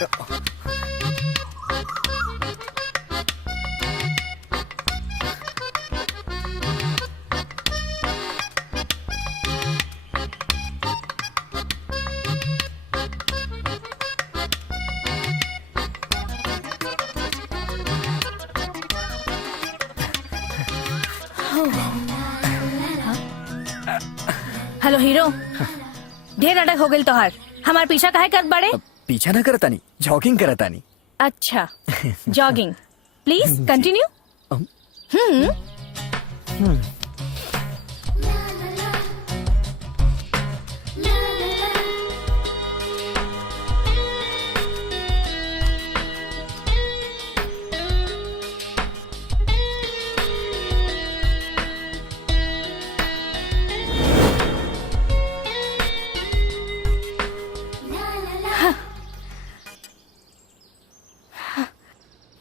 Hello hero, ढेर नाटक हो गई तोहार। हमार पीछा काहे करत बड़े? पीछा ना करता नहीं, जॉगिंग करता नहीं। अच्छा, jogging. Please continue.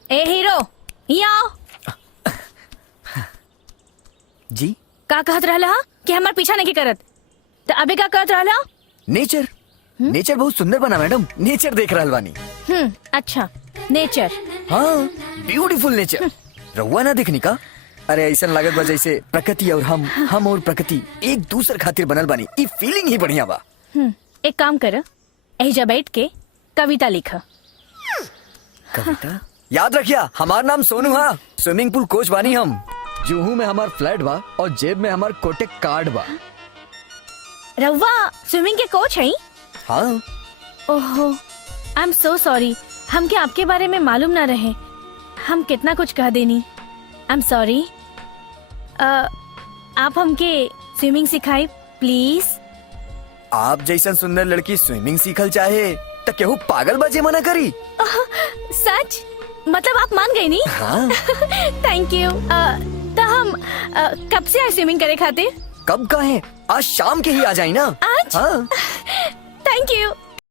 A hero, यहाँ आओ। जी का कहत रहला कि हमार पीछा नहीं करत? तो अबे का कहत रहला? नेचर नेचर बहुत सुंदर बना मैडम, नेचर देख रहल बानी। अच्छा, नेचर। हाँ, ब्यूटीफुल नेचर। रहुआ ना देखनी का? अरे ऐसा लागत बा जैसे प्रकृति और हम और प्रकृति एक दूसर खातिर बनल बानी। ई फीलिंग ही बढ़िया बा। एक काम कर, एहिजा बैठ के कविता लिखा। कविता? याद रखिया, हमार नाम सोनू हा। स्विमिंग पूल कोच बानी हम। जुहू में हमार फ्लैट बा और जेब में हमार कोटेक कार्ड बा। रउआ स्विमिंग के कोच हैं? हाँ। ओहो, आई एम सो सॉरी। हमके आपके बारे में मालूम ना रहे। हम कितना कुछ कह देनी। I am sorry. आप हमके स्विमिंग सिखाई प्लीज। आप जैसा सुंदर लड़की स्विमिंग सीखल चाहे तो केहू पागल बजे मना करी। सच? मतलब आप मान गई नी? हाँ। Thank you. तो हम कब से आए स्विमिंग करे खातिर? कब का है? आज शाम के ही आ जाए ना। आज? हाँ। Thank you.